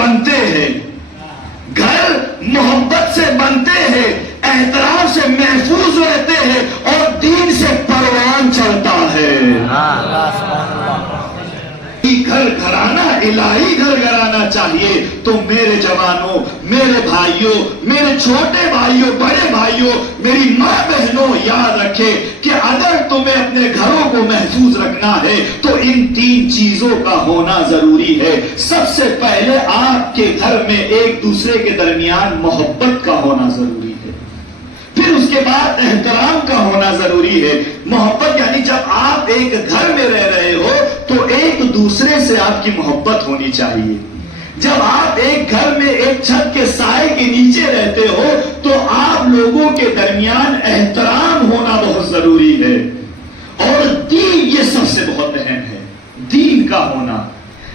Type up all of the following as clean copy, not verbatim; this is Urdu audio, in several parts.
بنتے ہیں، گھر محبت سے بنتے ہیں، احترام سے محفوظ رہتے ہیں اور دین سے پروان چڑھتا ہے۔ گھر گھرانا الہی گھر گھرانا چاہیے۔ تو میرے جوانوں، میرے بھائیوں، میرے چھوٹے بھائیوں، بڑے بھائیوں، میری ماں بہنوں، یاد رکھے کہ اگر تمہیں اپنے گھروں کو محفوظ رکھنا ہے تو ان تین چیزوں کا ہونا ضروری ہے۔ سب سے پہلے آپ کے گھر میں ایک دوسرے کے درمیان محبت کا ہونا ضروری ہے، پھر اس کے بعد احترام کا ہونا ضروری ہے۔ محبت یعنی جب آپ ایک گھر میں رہ رہے ہو تو ایک دوسرے سے آپ کی محبت ہونی چاہیے۔ جب آپ ایک گھر میں ایک چھت کے سائے کے نیچے رہتے ہو تو آپ لوگوں کے درمیان احترام ہونا بہت ضروری ہے، اور دین یہ سب سے بہت اہم ہے، دین کا ہونا۔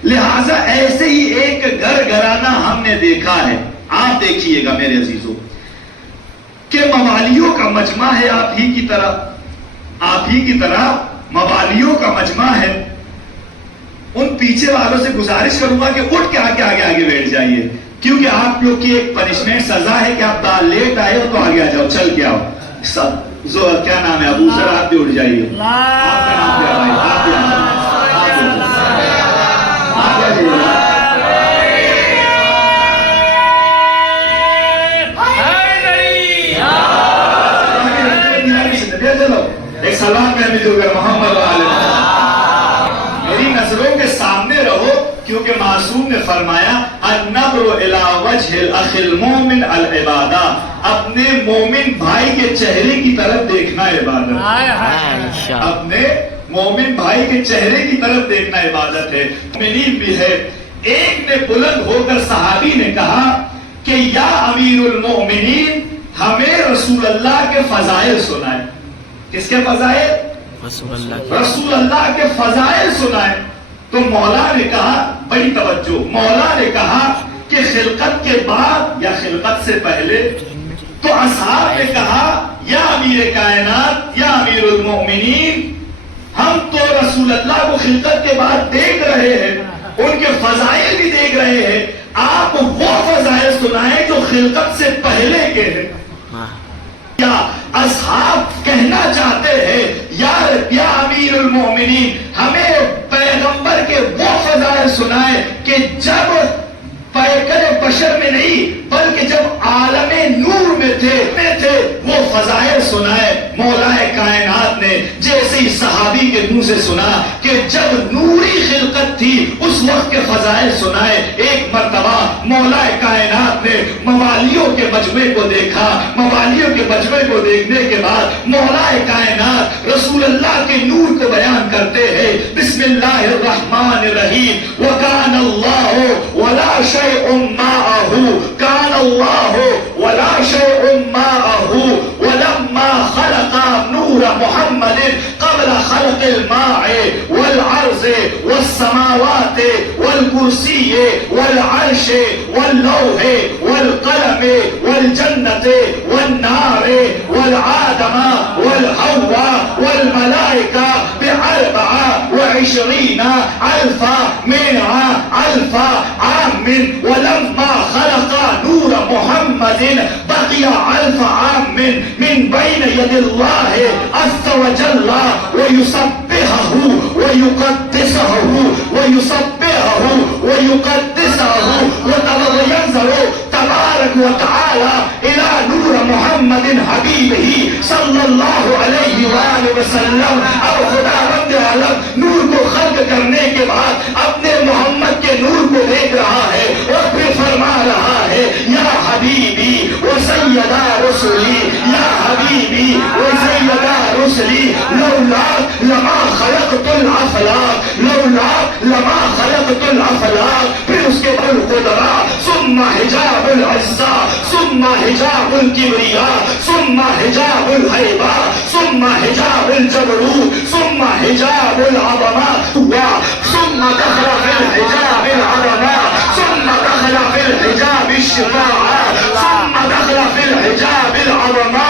لہذا ایسے ہی ایک گھر گھرانا ہم نے دیکھا ہے۔ آپ دیکھیے گا میرے عزیزوں کہ موالیوں کا مجمع ہے، آپ ہی کی طرح موالیوں کا مجمع ہے۔ ان پیچھے والوں سے گزارش کروں گا کہ اٹھ کے آگے بیٹھ جائیے، کیونکہ آپ لوگ کی ایک پنشمنٹ سزا ہے کہ آپ لیٹ آئے ہو تو آگے آ جاؤ، چل کے آؤ۔ سب کیا نام ہے ابو سر، آپ بھی اٹھ جائیے۔ آپ کا نام کیا بھائی؟ آپ بھی ایک سلام کہنے جو گر محمد میری نظروں کے سامنے رہو، کیونکہ معصوم نے فرمایا النظر الی وجہ الاخ المؤمن العبادہ، اپنے مومن بھائی کے چہرے کی طرف دیکھنا عبادت، اپنے مومن بھائی کے چہرے کی طرف دیکھنا عبادت ہے۔ مومنین بھی ہے۔ ایک نے بلند ہو کر صحابی نے کہا کہ یا امیر المؤمنین، ہمیں رسول اللہ کے فضائل سنائے۔ کس کے فضائل؟ رسول اللہ کے فضائل سنائے۔ تو مولا نے کہا، بڑی توجہ، مولا نے کہا کہ خلقت کے بعد یا خلقت سے پہلے؟ تو اصحاب نے کہا یا امیر کائنات، یا امیر المؤمنین، ہم تو رسول اللہ کو خلقت کے بعد دیکھ رہے ہیں، ان کے فضائل بھی دیکھ رہے ہیں، آپ وہ فضائل سنائیں جو خلقت سے پہلے کے ہیں۔ یا اصحاب کہنا چاہتے ہیں یا امیر المومنین، ہمیں پیغمبر کے وہ فضائل سنائے کہ جب پیکر بشر میں نہیں بلکہ جب عالم نور میں تھے وہ فضائل سنائے۔ مولا کائنات نے جیسے ہی صحابی کے منہ سے سنا کہ جب نوری خلقت تھی اس وقت کے فضائل سنائے۔ ایک مرتبہ مولا کائنات نے موالیوں کے مجمع کو دیکھا، موالیوں کے مجمع کو دیکھنے کے بعد مولا کائنات رسول اللہ کے نور کو بیان کرتے ہیں۔ بسم اللہ الرحمن الرحیم، وَكَانَ اللَّهُ وَلَا شَيْءٌ مَّعَهُ، كَانَ اللَّهُ وَلَا شَيْءٌ مَّعَهُ، وَلَمَّا خَلَقَ نُورَ مُحَمَّدٍ قبل خلق الماء والعرض والسماوات والكرسي والعرش واللوح والقلم والجنة والنار والآدم والحواء والملائكة ب24,000 ألف عام، ولما خلق نور محمد بقي 1000 عام من بين يد الله عز وجل ويسبحه ويقدسه وينظر تبارك وتعالى إلى نور محمد حبيبه صلى الله عليه وآله وسلم۔ اور خدا رب عالم نور کو خلق کرنے کے بعد اپنے محمد کے نور کو دیکھ رہا ہے اور پھر فرما رہا ہے یا حبیبی و سیدہ رسلی، یا حبیبی و سیدہ رسلی، لولا لما خلقت الافلاق، لولا لما خلقت الافلاق۔ پھر اس کے بعد القدرہ، ثم حجاب العزہ، ثم حجاب الکبریاء، ثم حجاب الہیبہ، ثم حجاب الجبروت، ثم حجاب العظمہ، ثم دخل في الحجاب العظمہ، ثم دخل في الحجاب الشفاعہ، ثم دخل في الحجاب العظمہ،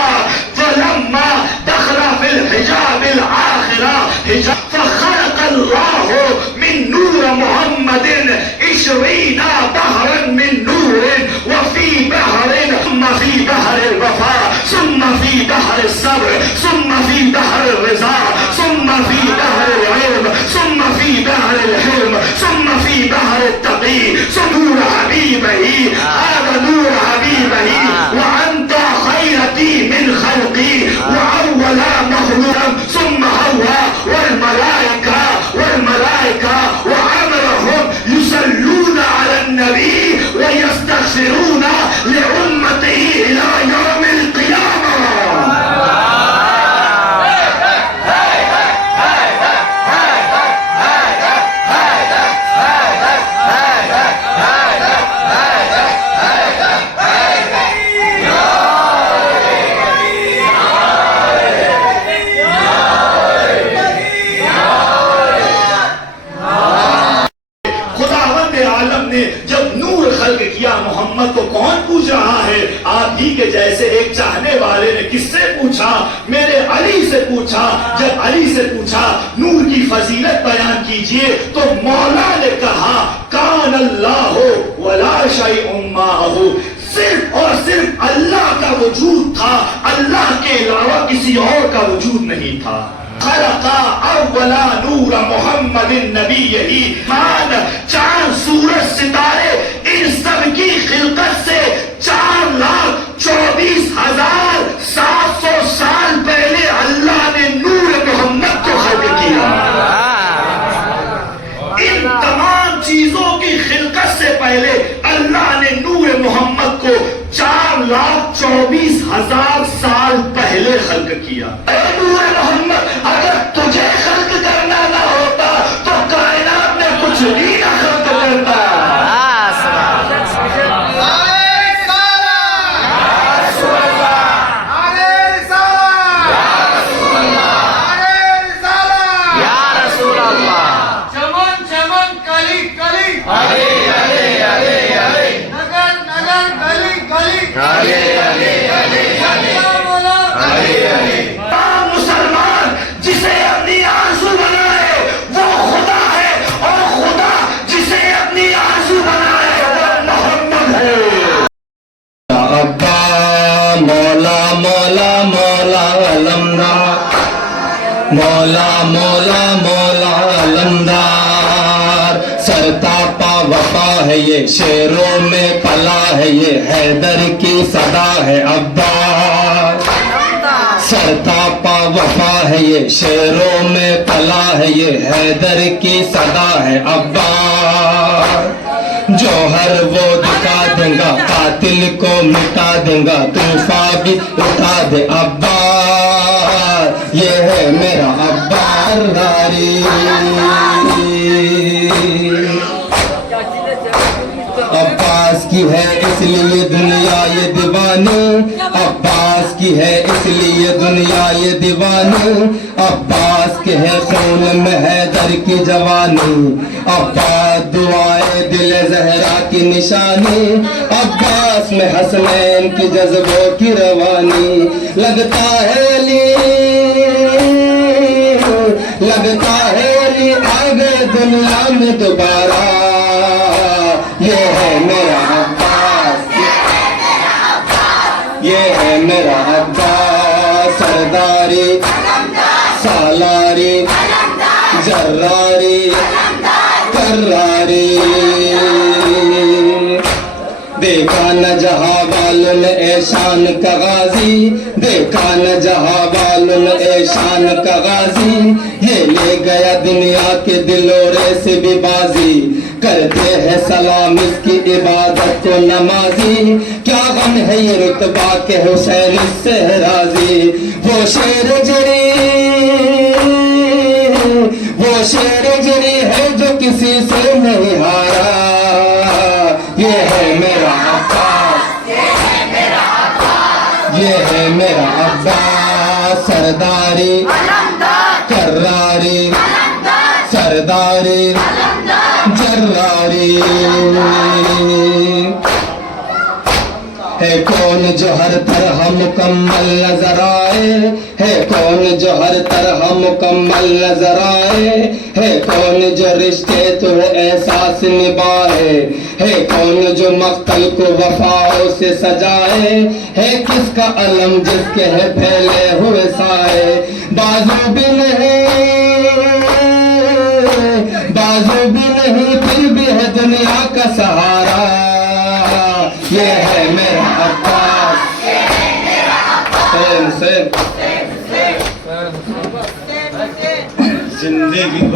فلما دخل في الحجاب الآخرہ فخلق اللہ من نور محمد 20 دهرا نور حبیبہی هذا نور حبیبہی وانت خیرتی من خلقی واول مخلوق ثم هو والملائکہ وعملهم يصلون على النبي ويستغفرون لأمته إلى يوم القيامة. جب نور خلق کیا محمد کو کون پوچھ رہا ہے؟ آپ ہی کے جیسے ایک چاہنے والے نے کس سے پوچھا؟ میرے علی سے پوچھا. جب علی سے پوچھا نور کی فضیلت بیان کیجئے تو مولا نے کہا کان اللہ ولا شیء معہ، صرف اور صرف اللہ کا وجود تھا، اللہ کے علاوہ کسی اور کا وجود نہیں تھا. خلق اولا نور محمد النبی ہی مان چاند سورج ستارے ان سب کی خلقت سے 4,24,700 سال پہلے اللہ نے نور محمد کو خلق کیا. ان تمام چیزوں کی خلقت سے پہلے اللہ نے نور محمد کو 4,24,000 سال پہلے خلق کیا. اے نور محمد، اگر تجھے خلق کرنا نہ ہوتا تو کائنات میں کچھ بھی نہ خلق کرتا. مسلمان جسے اپنی آرزو بنائے وہ خدا ہے، اور خدا جسے اپنی آرزو بنائے وہ محمد ہے. ابا مولا مولا مولا علمدار، مولا مولا مولا علمدار، سرتاپا وفا ہے یہ، شیروں میں پلا ہے یہ، حیدر کی صدا ہے عباس. سرتاپا وفا ہے یہ، شیروں میں پلا ہے یہ، حیدر کی صدا ہے عباس. جوہر وہ دکھا دیں گا، قاتل کو مٹا دیں گا، طوفان بھی اٹھا دے عباس. یہ ہے میرا عباس داری. عباس کی ہے اس لیے دنیا یہ دیوانی، عباس کی ہے اس لیے دنیا یہ دیوانی، عباس کے ہے خون میں حیدر کی جوانی، عباس دعائے دل زہرا کی نشانی، عباس میں حسنین کی جذبوں کی روانی. لگتا ہے علی، لگتا ہے علی آ گئے دنیا میں دوبارہ. یہ ہے میرا عباس، یہ ہے میرا عباس. سرداری، سالاری، جراری، کراری. دیکھا نہ جہاں والوں نے ایشان کا غازی، دیکھا نہ جہاں والوں نے ایشان کا غازی، یہ لے گیا دنیا کے دلورے سے بھی بازی. کرتے ہیں سلام اس کی عبادت کو نمازی، کیا غم ہے یہ رتبہ کہ حسین اس سے ہے راضی. وہ شیر جری، وہ شیر جری ہے جو کسی سے نہیں ہارا. یہ ہے میرا عباس، یہ ہے میرا عباس. سرداری، کراری، سرداری، جراری. ہے کون جو ہر طرح مکمل نظر آئے، ہے کون جو ہر طرح مکمل نظر آئے، ہے کون جو رشتے تمہیں احساس نبھائے، ہے کون جو مقتل کو وفاؤں سے سجائے، ہے کس کا علم جس کے ہے پھیلے ہوئے سائے. بازو بھی نہیں، بازو بھی نہیں پھر بھی ہے دنیا کا سہارا.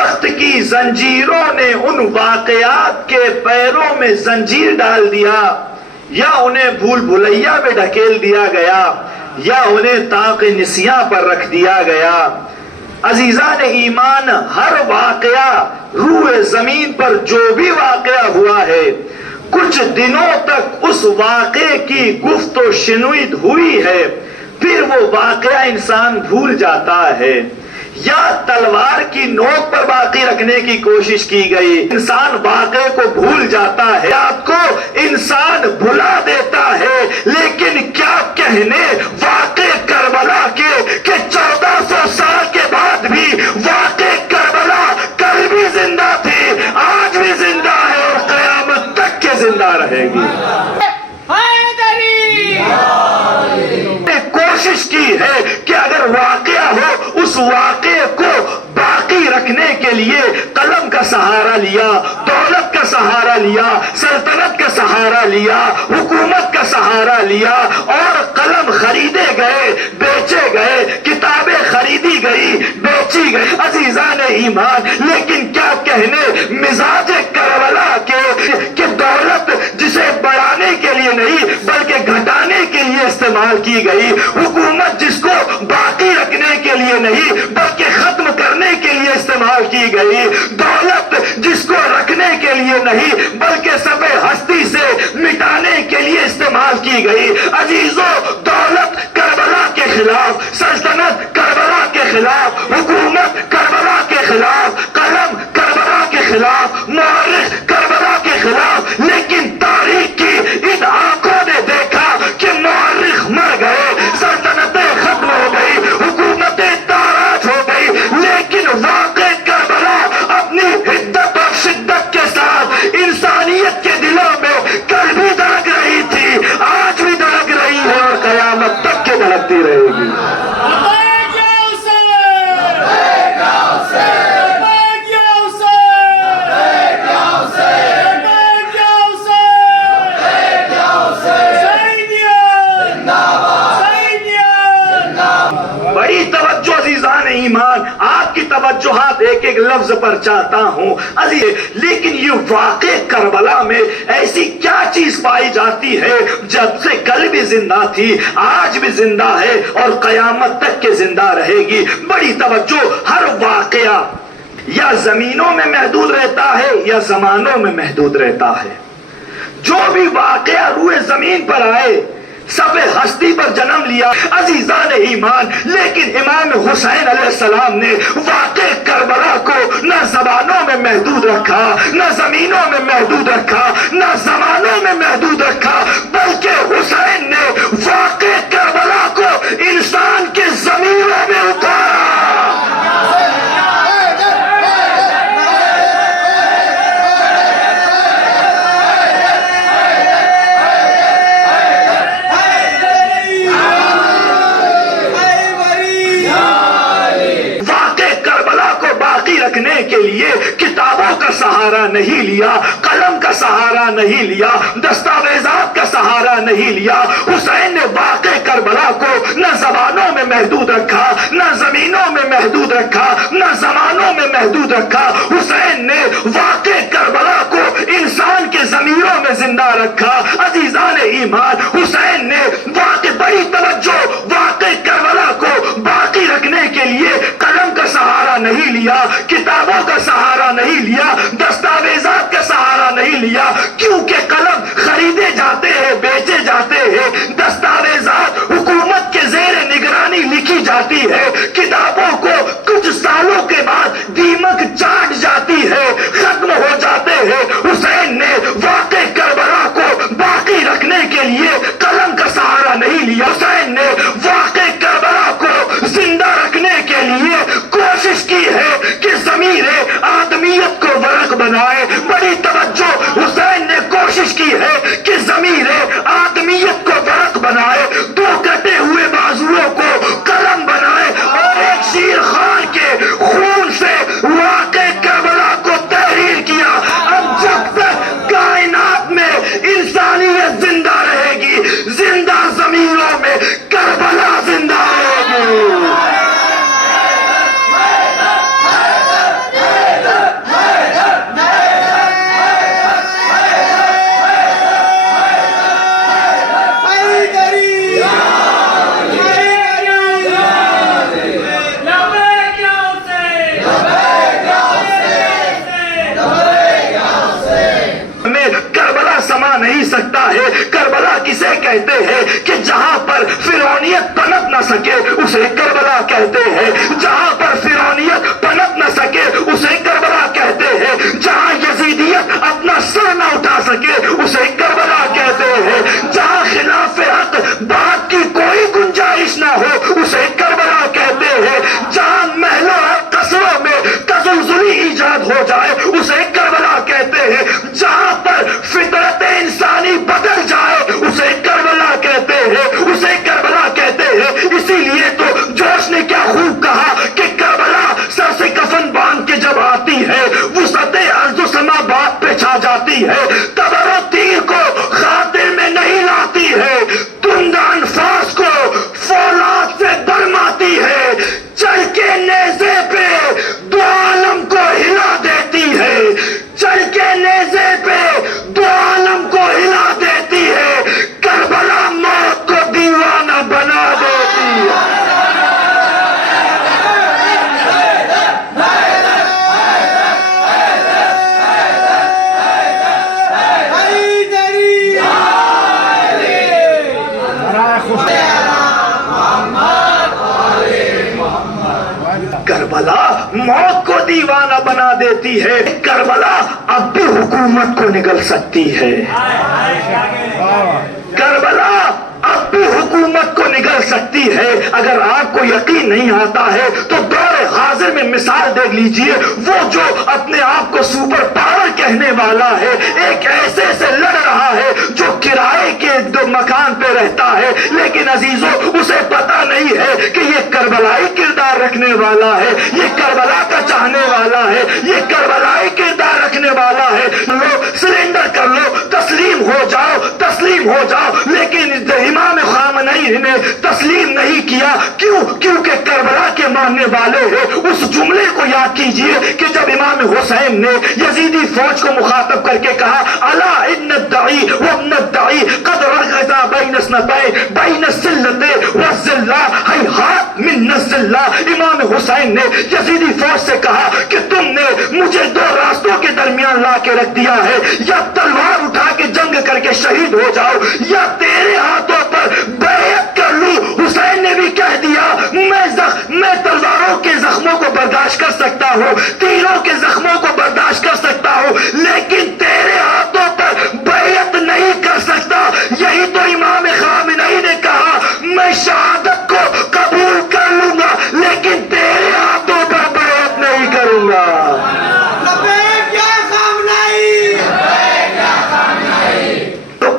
وقت کی زنجیروں نے ان واقعات کے پیروں میں زنجیر ڈال دیا، یا انہیں بھول بھلیا میں ڈھکیل دیا گیا، یا انہیں طاق نسیاں پر رکھ دیا گیا۔ عزیزان ایمان، ہر واقعہ روح زمین پر جو بھی واقعہ ہوا ہے، کچھ دنوں تک اس واقعے کی گفت و شنید ہوئی ہے، پھر وہ واقعہ انسان بھول جاتا ہے، یا تلوار کی نوک پر باقی رکھنے کی کوشش کی گئی، انسان واقعے کو بھول جاتا ہے، آپ کو انسان بھلا دیتا ہے۔ لیکن کیا کہنے واقعے کربلا کے کہ 1400 سال کے بعد بھی واقعے کربلا کل بھی زندہ تھی، آج بھی زندہ ہے اور قیامت تک کے زندہ رہے گی۔ کوشش کی ہے کہ اگر واقعہ ہو اس واقعے کو باقی رکھنے کے لیے قلم کا سہارا لیا، دولت کا سہارا لیا، سلطنت کا سہارا لیا، حکومت کا سہارا لیا، اور قلم خریدے گئے، بیچے گئے، کتابیں خریدی گئی، بیچی گئی۔ عزیزان ایمان، لیکن کیا کہنے مزاج کربلا کے کہ دولت جسے بڑھانے کے لیے نہیں بلکہ گھٹانے کے لیے استعمال کی گئی، حکومت جس کو باقی رکھنے کے لیے نہیں بلکہ ختم کرنے کے لیے استعمال کی گئی، دولت جس کو رکھنے کے لیے نہیں بلکہ سب ہستی سے مٹانے کے لیے استعمال کی گئی۔ عزیزوں، دولت کربلا کے خلاف، سلطنت کربلا کے خلاف، حکومت کربلا کے خلاف، قلم کربلا کے خلاف، مورخ کربلا کے خلاف، لیکن تاریخ کی ان آنکھوں نے دیکھا کہ مورخ مر گئے، سلطنتیں ختم ہو گئی، حکومتیں تاراج ہو گئی، لیکن واقع کربلا اپنی حدت اور شدت کے ساتھ انسانیت کے دلوں میں کل بھی دھڑک رہی تھی، آج بھی دھڑک رہی ہے اور قیامت تک کے دھڑکتی رہے گی۔ بڑی توجہ عزیزان ایمان، آپ کی توجہات ایک ایک لفظ پر چاہتا ہوں عزیز، لیکن یہ واقع کربلا میں ایسی کیا چیز پائی جاتی ہے جب سے کل بھی زندہ تھی، آج بھی زندہ ہے اور قیامت تک کے زندہ رہے گی۔ بڑی توجہ، ہر واقعہ یا زمینوں میں محدود رہتا ہے یا زمانوں میں محدود رہتا ہے۔ جو بھی واقعہ روئے زمین پر آئے، سب ہستی پر جنم لیا عزیزان ایمان، لیکن امام حسین علیہ السلام نے واقع کربلا کو نہ زبانوں میں محدود رکھا، نہ زمینوں میں محدود رکھا، نہ زمانوں میں محدود رکھا، بلکہ حسین نے واقع کربلا کو انسان کے ضمیروں میں اتارا۔ رکھنے کے لیے کتابوں کا سہارا نہیں لیا، قلم کا سہارا نہیں لیا، دستاویزات کا سہارا نہیں لیا۔ حسین نے واقع کربلا کو نہ زبانوں میں محدود رکھا، نہ زمینوں میں محدود رکھا، نہ زمانوں میں محدود رکھا۔ حسین نے واقع کربلا کو انسان کے ضمیروں میں زندہ رکھا۔ عزیزان ایمان، حسین نے بڑی توجہ، واقع کربلا کو باقی رکھنے کے لیے قلم کا سہارا نہیں لیا، کتابوں کا سہارا نہیں لیا، دستاویزات کا سہارا نہیں لیا، کیونکہ قلم خریدے جاتے ہیں، بیچے جاتے ہیں، دستاویزات حکومت کے زیر نگرانی لکھی جاتی ہے، کتابوں کو کچھ سالوں کے بعد دیمک چاٹ جاتی ہے، ختم ہو جاتے ہیں۔ حسین نے واقع کربلا کو باقی رکھنے کے لیے قلم کا سہارا نہیں لیا، حسین نے واقع کربلا کو زندہ رکھنے کے لیے کوشش کی ہے کہ ضمیر آدمیت کو ورق بنائے۔ بڑی توجہ، حسین نے کوشش کی ہے کہ ضمیر آدمیت کو ورق بنائے، دو کٹے ہوئے بازوؤں کو قلم بنائے اور ایک شیر خان کے خون سے واقع کربلا کو تحریر کیا۔ اب جب تک کائنات میں انسانیت زندہ رہے گی، زندہ ضمیروں میں کربلا زندہ رہے گی۔ نہیں سکتا ہے۔ کربلا کسے کہتے ہیں کہ جہاں پر فرعونیت پنپ نہ سکے اسے کربلا کہتے ہیں، جہاں پر فرعونیت پنپ نہ سکے اسے کربلا کہتے ہیں، جہاں یزیدیت اپنا سر نہ اٹھا سکے اسے کربلا کہتے ہیں، جہاں خلاف حق بات کی کوئی گنجائش نہ ہو اسے کربلا کہتے ہیں، جہاں محلوں اور قصروں میں تزلزلی ایجاد ہو جائے اسے کربلا کہتے ہیں، جہاں پر فطرت انسانی بدل جائے اسے کربلا کہتے ہیں، اسے کربلا کہتے ہیں۔ اسی لیے تو جوش نے کیا خوب کہا کہ کربلا سر سے کفن باندھ کے جب آتی ہے وسعت ارض و سما بات پہ چھا جاتی ہے، تبر و تیر کو خاطر میں نہیں لاتی ہے، تند انفاس کو فولاد سے برماتی ہے، چل کے نیزے پہ دو عالم کو ہلا دیتی ہے، چل کے نیزے پہ دو عالم کو ہلا دیتی ہے، کربلا موت کو دیوانہ بنا دیتی ہے۔ کربلا موت کو دیوانہ بنا دیتی ہے، کربلا اب بھی حکومت کو نگل سکتی ہے، کربلا اب بھی حکومت کو نگل سکتی ہے۔ اگر آپ کو یقین نہیں آتا ہے تو دور حاضر میں مثال دیکھ لیجئے، وہ جو اپنے آپ کو سپر پاور کہنے والا ہے ایک ایسے سے لڑ رہا ہے جو کرائے کے مکان پہ رہتا ہے، لیکن عزیزوں اسے پتا نہیں ہے کہ یہ کربلائی کردار رکھنے والا ہے، یہ کربلا کا چاہنے والا ہے، یہ کربلائی کردار رکھنے والا ہے۔ لو سرنڈر کر لو، تسلیم ہو جاؤ، تسلیم ہو جاؤ، لیکن امام خامنئی نے تسلیم نہیں کیا۔ کیوں؟ کیونکہ کربلا کے ماننے والے ہیں۔ اس جملے کو یاد کیجئے کہ جب امام حسین نے یزیدی فوج کو مخاطب کر کے کہا الا ان الدعی وابن الدعی قد رغزا بین اثنتین بین السلۃ والذلہ ہیہات من الذلہ، امام حسین نے یزیدی فوج سے کہا کہ تم نے مجھے دو راستوں کے درمیان لا کے رکھ دیا ہے، یا تلوار اٹھا کے جنگ کر کے شہید ہو جاؤ یا تیرے ہاتھوں پر بیعت کر لوں۔ حسین نے بھی کہہ دیا میں تلواروں کے زخموں کو برداشت کر سکتا ہوں، تیروں کے زخموں کو برداشت کر سکتا ہوں، لیکن تیرے ہاتھوں پر بیعت نہیں کر سکتا۔ یہی تو امام خامنئی نے کہا میں شہادت کو قبول کر لوں گا لیکن تیرے ہاتھوں پر بیعت نہیں کروں گا۔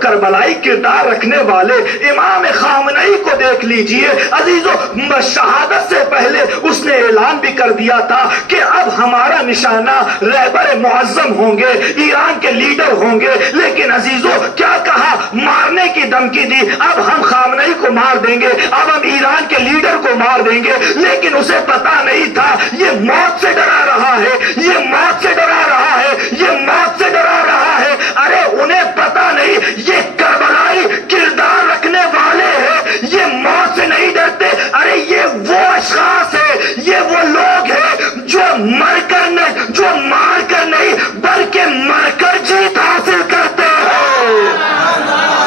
کربلائی کردار رکھنے والے امام خامنئی کو دیکھ لیجئے عزیزو، شہادت سے پہلے اس نے اعلان بھی کر دیا تھا کہ اب ہمارا نشانہ رہبر معظم ہوں گے، ایران کے لیڈر ہوں گے، لیکن عزیزو کیا کہا؟ مارنے کی دھمکی دی، اب ہم خامنئی کو مار دیں گے، اب ہم ایران کے لیڈر کو مار دیں گے، لیکن اسے پتا نہیں تھا یہ موت سے ڈرا رہا ہے، یہ موت سے ڈرا رہا ہے، یہ موت سے ڈرا رہا ہے۔ ارے انہیں پتا نہیں یہ کربلائی کردار رکھنے والے ہیں، یہ موت سے نہیں ڈرتے۔ ارے یہ وہ اشخاص ہیں، یہ وہ لوگ ہیں جو مر کر نہیں بلکہ مر کر جیت حاصل کرتے ہیں،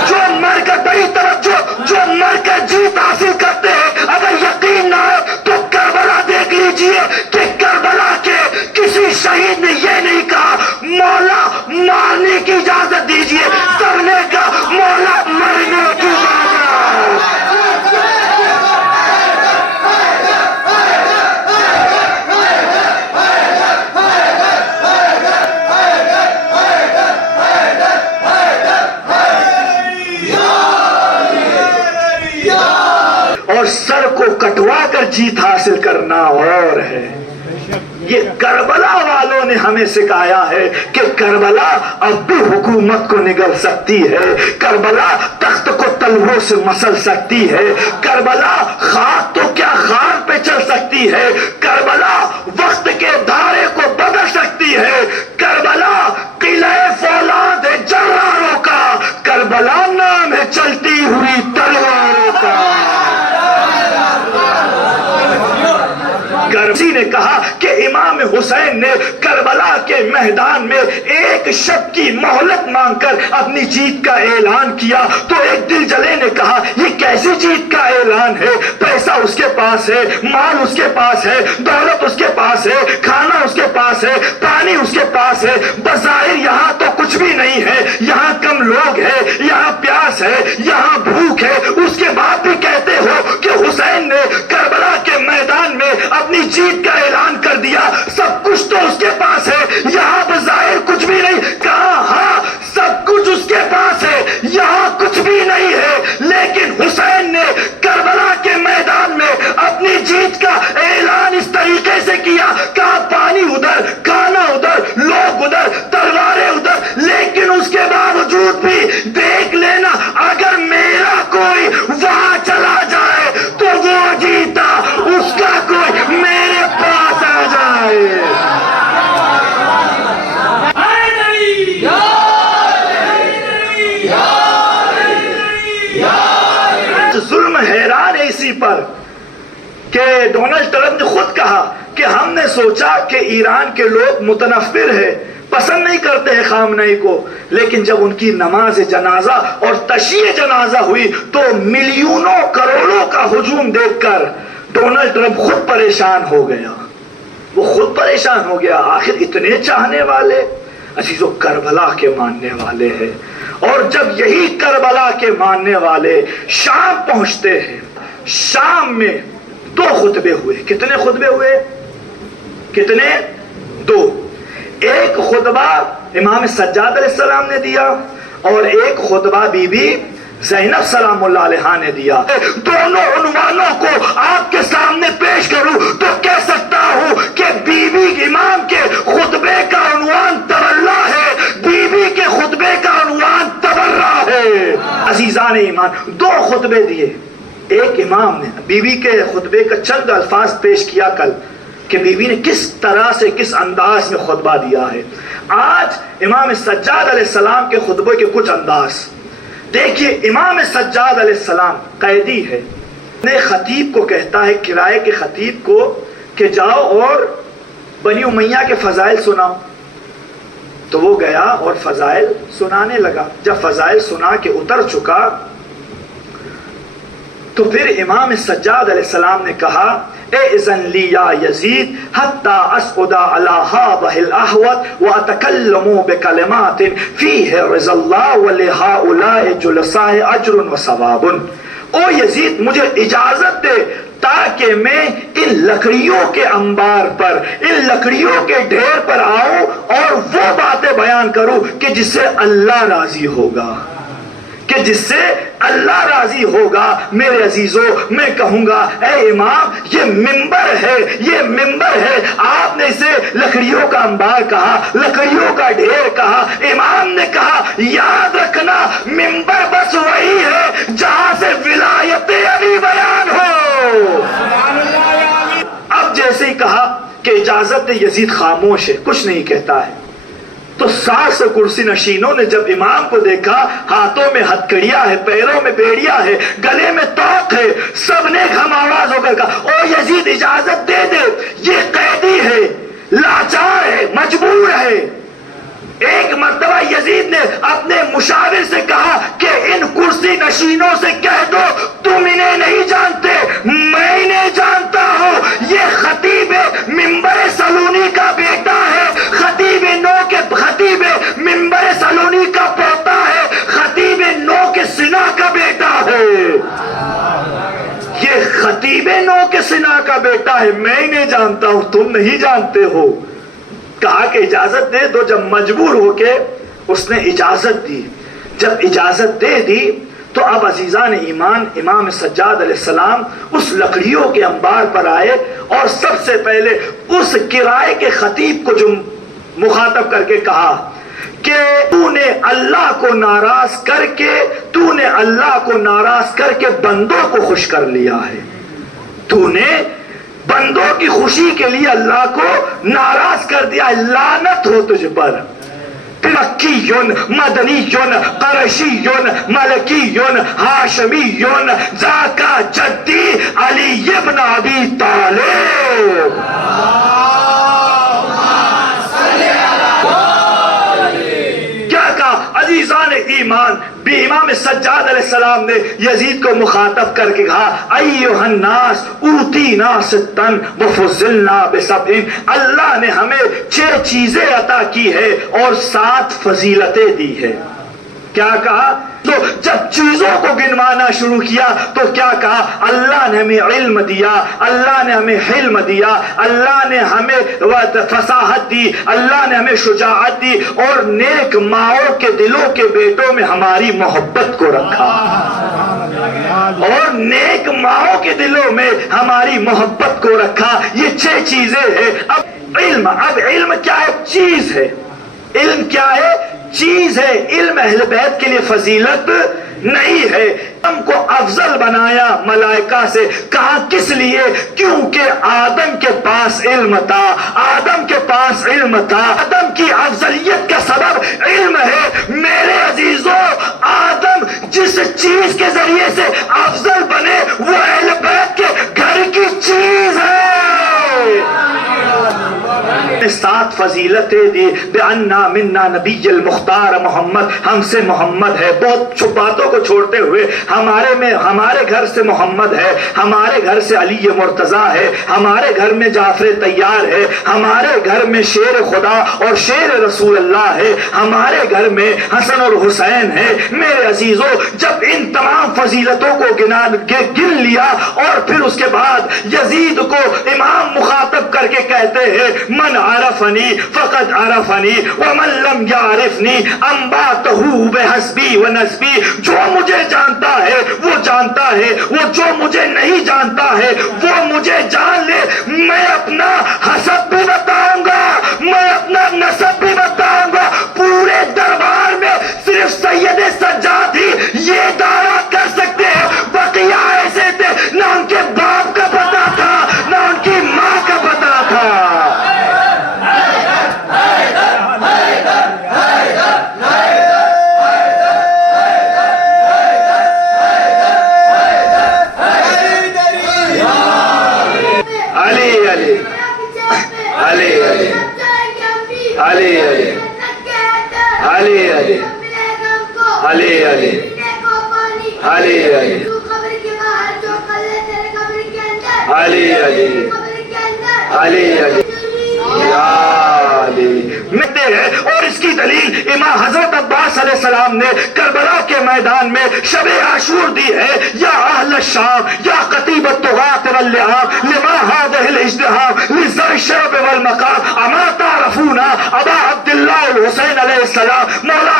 جو مر کر بڑی توجہ، جو مر کر جیت حاصل کرتے ہیں۔ اگر یقین نہ ہو تو کربلا دیکھ لیجئے کہ کربلا کے کسی شہید نے یہ نہیں کہا مولا مارنے کی اجازت دیجئے، سب نے کہا مولا مرنے کی اجازت۔ اور سر کو کٹوا کر جیت حاصل کرنا اور ہے۔ یہ کربلا والوں نے ہمیں سکھایا ہے کہ کربلا اب بھی حکومت کو نگل سکتی ہے، کربلا تخت کو تلووں سے مسل سکتی ہے، کربلا خاک تو کیا خار پہ چل سکتی ہے، کربلا وقت کے دھارے کو بدل سکتی ہے، کربلا قلعہ فولاد ہے جراروں کا، کربلا نام ہے چلتی ہوئی تلواروں کا۔ کربلا نے کہا کہ امام حسین نے کربلا کے میدان میں ایک شب کی مہلت مانگ کر اپنی جیت کا اعلان کیا تو ایک دل جلے نے کہا یہ کیسی جیت کا اعلان ہے؟ پیسہ اس کے پاس ہے، مال اس کے پاس ہے، دولت اس کے پاس ہے، کھانا اس کے پاس ہے، پانی اس کے پاس ہے، بظاہر یہاں تو کچھ بھی نہیں ہے، یہاں کم لوگ ہیں، یہاں پیاس ہے، یہاں بھوک ہے، اس کے بعد بھی کہتے ہو کہ حسین نے کربلا کے میدان میں اپنی جیت کا اعلان کر دیا، سب کچھ تو اس کے پاس ہے، یہاں بظاہر کچھ بھی نہیں۔ کہا ہاں سب کچھ اس کے پاس ہے، یہاں کچھ بھی نہیں ہے، لیکن حسین نے کربلا کے میدان میں اپنی جیت کا اعلان اس طریقے سے کیا، کہا پانی ادھر، کھانا ادھر، لوگ ادھر، تلواریں ادھر، لیکن اس کے باوجود بھی دیکھ لینا اگر میرا کوئی وہاں چلا جائے تو وہ جیتا، اس کا کوئی میرے پاس آ جائے۔ ظلم حیران ہے اسی پر کہ ڈونلڈ ٹرمپ نے خود کہا کہ ہم نے سوچا کہ ایران کے لوگ متنفر ہے، پسند نہیں کرتے ہیں خامنئی کو، لیکن جب ان کی نماز جنازہ اور تشییع جنازہ ہوئی تو ملیونوں کروڑوں کا ہجوم دیکھ کر ڈونلڈ ٹرمپ خود پریشان ہو گیا، وہ خود پریشان ہو گیا، آخر اتنے چاہنے والے، عزیزو کربلا کے ماننے والے ہیں، اور جب یہی کربلا کے ماننے والے شام پہنچتے ہیں، شام میں 2 خطبے ہوئے، کتنے خطبے ہوئے؟ کتنے؟ 2۔ ایک خطبہ امام سجاد علیہ السلام نے دیا اور ایک خطبہ بی بی زینب سلام اللہ علیہ نے دیا۔ دونوں عنوانوں کو آپ کے سامنے پیش کروں تو کہہ سکتا ہوں کہ بی بی امام کے خطبے کا عنوان تولہ ہے، بی بی کے خطبے کا عنوان تبرہ ہے۔ عزیزان ایمان 2 خطبے دیے، ایک امام نے بی بی کے خطبے کا چند الفاظ پیش کیا کل کہ بی بی نے کس طرح سے کس انداز میں خطبہ دیا ہے، آج امام سجاد علیہ السلام کے خطبے کے کچھ انداز دیکھیے۔ امام سجاد علیہ السلام قیدی ہے، اپنے خطیب کو کہتا ہے، کرائے کے خطیب کو، کہ جاؤ اور بنی امیہ کے فضائل سناؤ، تو وہ گیا اور فضائل سنانے لگا۔ جب فضائل سنا کے اتر چکا تو پھر امام سجاد علیہ السلام نے کہا اِذن لی یا یزید حتی اسعد علی ہذہ الاحوط واتکلم بکلمات فیہ رضا اللہ ولہؤلاء جلساء اجر وثواب۔ او یزید مجھے اجازت دے تاکہ میں ان لکڑیوں کے انبار پر، ان لکڑیوں کے ڈھیر پر آؤں اور وہ باتیں بیان کروں کہ جس سے اللہ راضی ہوگا، کہ جس سے اللہ راضی ہوگا۔ میرے عزیزو میں کہوں گا اے امام یہ ممبر ہے، یہ ممبر ہے، آپ نے اسے لکڑیوں کا انبار کہا، لکڑیوں کا ڈھیر کہا۔ امام نے کہا یاد رکھنا ممبر بس وہی ہے جہاں سے ولایت علی بیان ہو۔ اب جیسے ہی کہا کہ اجازت دے، یزید خاموش ہے، کچھ نہیں کہتا ہے۔ تو 700 کرسی نشینوں نے جب امام کو دیکھا، ہاتھوں میں ہتھکڑیاں ہے، پیروں میں بیڑیاں ہے، گلے میں توق ہے، سب نے ہم آواز ہو کر کہا او یزید اجازت دے دے، یہ قیدی ہے، لاچار ہے، مجبور ہے۔ ایک مرتبہ یزید نے اپنے مشاور سے کہا کہ ان کرسی نشینوں سے کہہ دو تم انہیں نہیں جانتے، میں انہیں جانتا ہوں، یہ خطیب منبر سلونی کا بیٹا ہے، خطیب نو کے خطیب منبر سلونی کا پوتا ہے، خطیب نو کے سنا کا بیٹا ہے، یہ خطیب نو کے سنا کا بیٹا ہے، میں انہیں جانتا ہوں، تم نہیں جانتے ہو۔ کہا کہ اجازت دے دو۔ جب مجبور ہو کے اس نے اجازت دی، جب اجازت دے دی تو اب عزیزان ایمان امام سجاد علیہ السلام اس لکڑیوں کے انبار پر آئے اور سب سے پہلے اس کرائے کے خطیب کو جو مخاطب کر کے کہا کہ تو نے اللہ کو ناراض کر کے، تو نے اللہ کو ناراض کر کے بندوں کو خوش کر لیا ہے، تو نے بندوں کی خوشی کے لیے اللہ کو ناراض کر دیا، لعنت ہو تجھ پر۔ مکیون، مدنیون، قریشیون، ملکیون، ہاشمیون، ذاکا جدی علی ابن ابی طالب۔ عزیزان ایمان بھی امام سجاد علیہ السلام نے یزید کو مخاطب کر کے کہا ایھا الناس اوتینا ستن وفضلنا بسبع، اللہ نے ہمیں 6 چیزیں عطا کی ہے اور 7 فضیلتیں دی ہے۔ کیا کہا؟ تو جب چیزوں کو گنوانا شروع کیا تو کیا کہا؟ اللہ نے ہمیں علم دیا، اللہ نے ہمیں حلم دیا، اللہ نے ہمیں فصاحت دی، اللہ نے ہمیں شجاعت دی، اور نیک ماؤں کے دلوں کے بیٹوں میں ہماری محبت کو رکھا، اور نیک ماؤں کے دلوں میں ہماری محبت کو رکھا۔ یہ 6 چیزیں ہیں۔ اب علم کیا ہے؟ چیز ہے۔ علم کیا ہے؟ چیز ہے۔ علم اہل بیت کے لیے فضیلت نہیں ہے۔ علم کو افضل بنایا ملائکہ سے، کہا کس لیے؟ کیونکہ آدم کے پاس علم تھا، آدم کے پاس علم تھا۔ آدم کی افضلیت کا سبب علم ہے۔ میرے عزیزوں، آدم جس چیز کے ذریعے سے افضل بنے وہ اہل بیت کے گھر کی چیز ہے۔ 7 فضیلتیں دی۔ بِأَنَّا مِنَّا نبی المختار محمد، ہم سے محمد ہے۔ بہت باتوں کو چھوڑتے ہوئے ہمارے گھر سے محمد ہے، ہمارے گھر سے علی مرتضیٰ ہے، ہمارے گھر میں جعفر طیار ہے، ہمارے گھر میں شیر خدا اور شیر رسول اللہ ہے، ہمارے گھر میں حسن اور حسین ہے۔ میرے عزیزوں، جب ان تمام فضیلتوں کو گن لیا اور پھر اس کے بعد یزید کو امام مخاطب کر کے کہتے ہیں من عرفنی فقد عرفنی ومن لم یعرفنی انباتہ بحسبی ونسبی، جو مجھے جانتا ہے وہ جانتا ہے، وہ جو مجھے نہیں جانتا ہے وہ مجھے جان لے۔ میں اپنا حسب بھی بتاؤں گا، میں اپنا نسب بھی بتاؤں گا۔ پورے دربار میں صرف سید سجاد ہی یہ دعویٰ کر سکتے ہیں، بقیہ ایسے تھے نہ ان کے باپ کا پتہ تھا نہ ان کی ماں کا پتہ تھا۔ اور اس کی دلیل امام حضرت عباس علیہ السلام نے کربلا کے میدان میں شب عاشور دی ہے۔ یا اہل الشام یا قطیب الطغاة واللعاب لما هذه الاجتهام لذوي الشرف والمقام اما تعرفون ابا عبداللہ الحسین علیہ السلام۔ مولا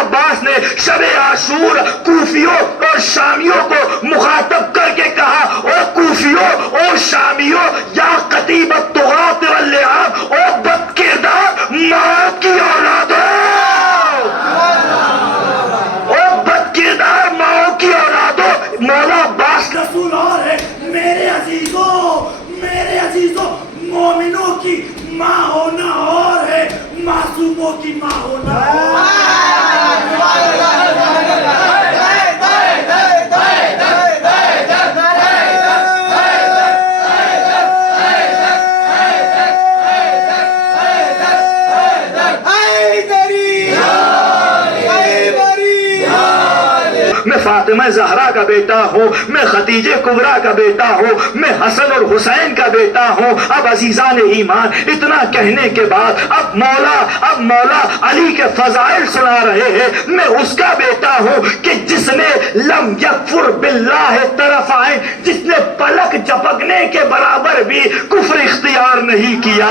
عباس نے شب عاشور کوفیوں اور شامیوں کو مخاطب کر کے کہا، اور کوفیوں اور شامیوں یا قطیب الطغاة واللعاب، اور بد کردار ماں کی اولادوں، اور بد کردار ماں کی اولادوں۔ مولا عباس رسول اور ہے۔ میرے عزیزوں، مومنوں کی ماں ہونا اور ہے، معصوموں کی ماں ہونا اور ہے۔ میں فاطمہ زہرا کا بیٹا ہوں، میں خدیجہ کبریٰ کا بیٹا ہوں، میں حسن اور حسین کا بیٹا ہوں۔ اب عزیزان ایمان، اتنا کہنے کے بعد اب مولا علی کے فضائل سنا رہے ہیں۔ میں اس کا بیٹا ہوں کہ جس نے لم یکفر باللہ طرف عین، جس نے پلک جھپکنے کے برابر بھی کفر اختیار نہیں کیا،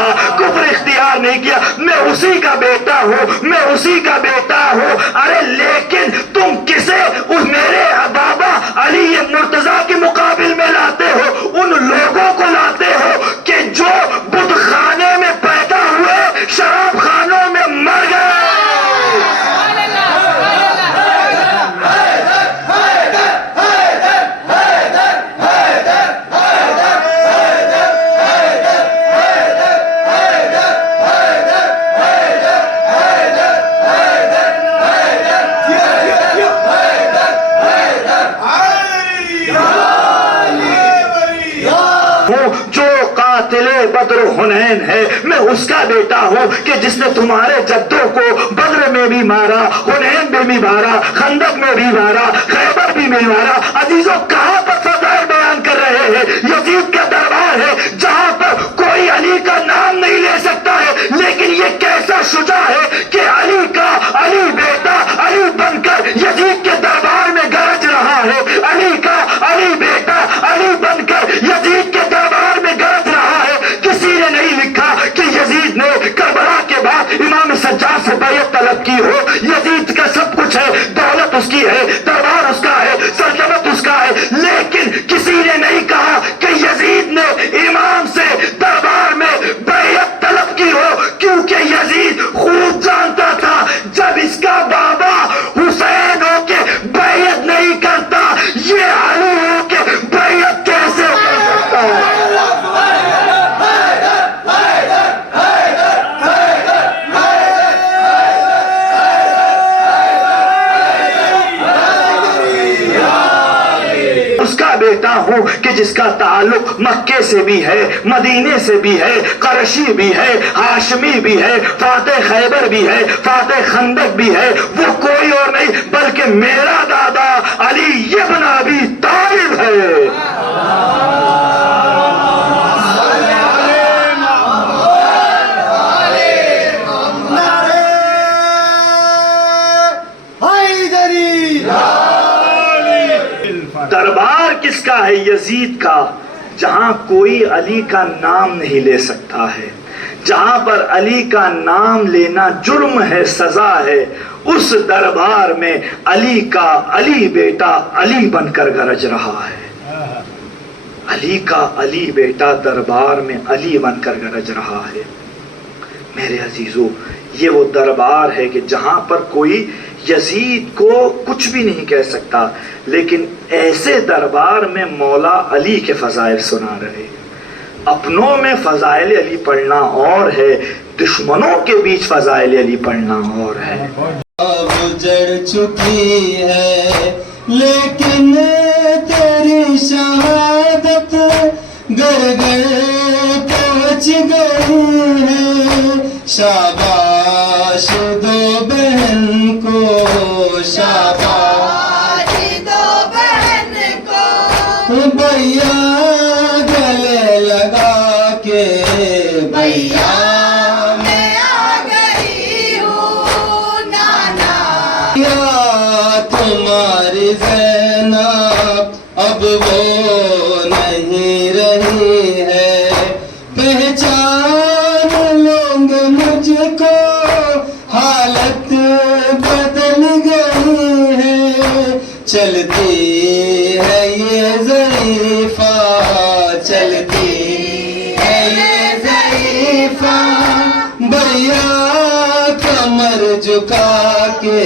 میں اسی کا بیٹا ہوں، ارے لیکن تم کسے اس میرے بابا علی مرتضیٰ کے مقابل میں لاتے ہو؟ ان لوگوں کو لاتے ہو کہ جو بدھ خانے میں پیدا ہوئے، شراب خانوں میں مر گئے۔ بدر حنین ہے، میں اس کا بیٹا ہوں کہ جس نے تمہارے جدوں کو بدر میں بھی مارا، حنین میں بھی مارا، خندق میں بھی مارا، خیبر بھی مارا۔ عزیزوں کہاں پر فضائل بیان کر رہے ہیں؟ یزید کا دربار ہے جہاں پر کوئی علی کا نام نہیں لے سکتا ہے، لیکن یہ کیسا شجاع ہے کہ علی کا علی بیٹا علی بن کر یزید کے دربار میں گرج رہا ہے، علی کا علی بیٹا علی بن کر یزید کے دربار میں گرج رہا ہے۔ کسی نے نہیں لکھا کہ یزید نے کربلا کے بعد امام سجاد سے بیعت طلب کی ہو۔ یزید کا سب کچھ ہے، دولت اس کی ہے، دربار اس کا ہے، سلطنت اس کا ہے، لیکن کسی نے نہیں کہا کہ یزید نے امام سے دربار میں بیعت طلب کی ہو، کیونکہ یزید خوب جانتا تھا جب اس کا بابا حسین ہو کے بیعت نہیں کرتا، یہ علی ہو کے بیعت کیسے کر سکتا ہے؟ اس کا بیٹا ہوں کہ جس کا تعلق مکے سے بھی ہے، مدینے سے بھی ہے، قرشی بھی ہے، ہاشمی بھی ہے، فاتح خیبر بھی ہے، فاتح خندق بھی ہے، وہ کوئی اور نہیں بلکہ میرا دادا علی ابن ابی طالب ہے۔ دربار کس کا ہے؟ یزید کا، جہاں کوئی علی کا نام نہیں لے سکتا ہے، جہاں پر علی کا نام لینا جرم ہے، سزا ہے، اس دربار میں علی کا علی بیٹا علی بن کر گرج رہا ہے۔ علی کا علی بیٹا دربار میں علی بن کر گرج رہا ہے۔ میرے عزیزو، یہ وہ دربار ہے کہ جہاں پر کوئی یزید کو کچھ بھی نہیں کہہ سکتا، لیکن ایسے دربار میں مولا علی کے فضائل سنا رہے۔ اپنوں میں فضائل علی پڑھنا اور ہے، دشمنوں کے بیچ فضائل علی پڑھنا اور ہے۔ گزر چکی ہے لیکن تیری شہادت گھر گھر پہنچ گئی ہے۔ شاباش دو بہن کو، شاباش دو بہن کو، بھیا گلے لگا کے، بھیا میں آ گئی ہوں نانا، تمہاری زینب اب وہ نہیں رہی ہے، پہچان لوں گے مجھ کو، حالت بدل گئی ہے، چلتی ہے یہ ضعیفہ، چلتی ہے یہ ضعیفہ، بھیا کمر جھکا کے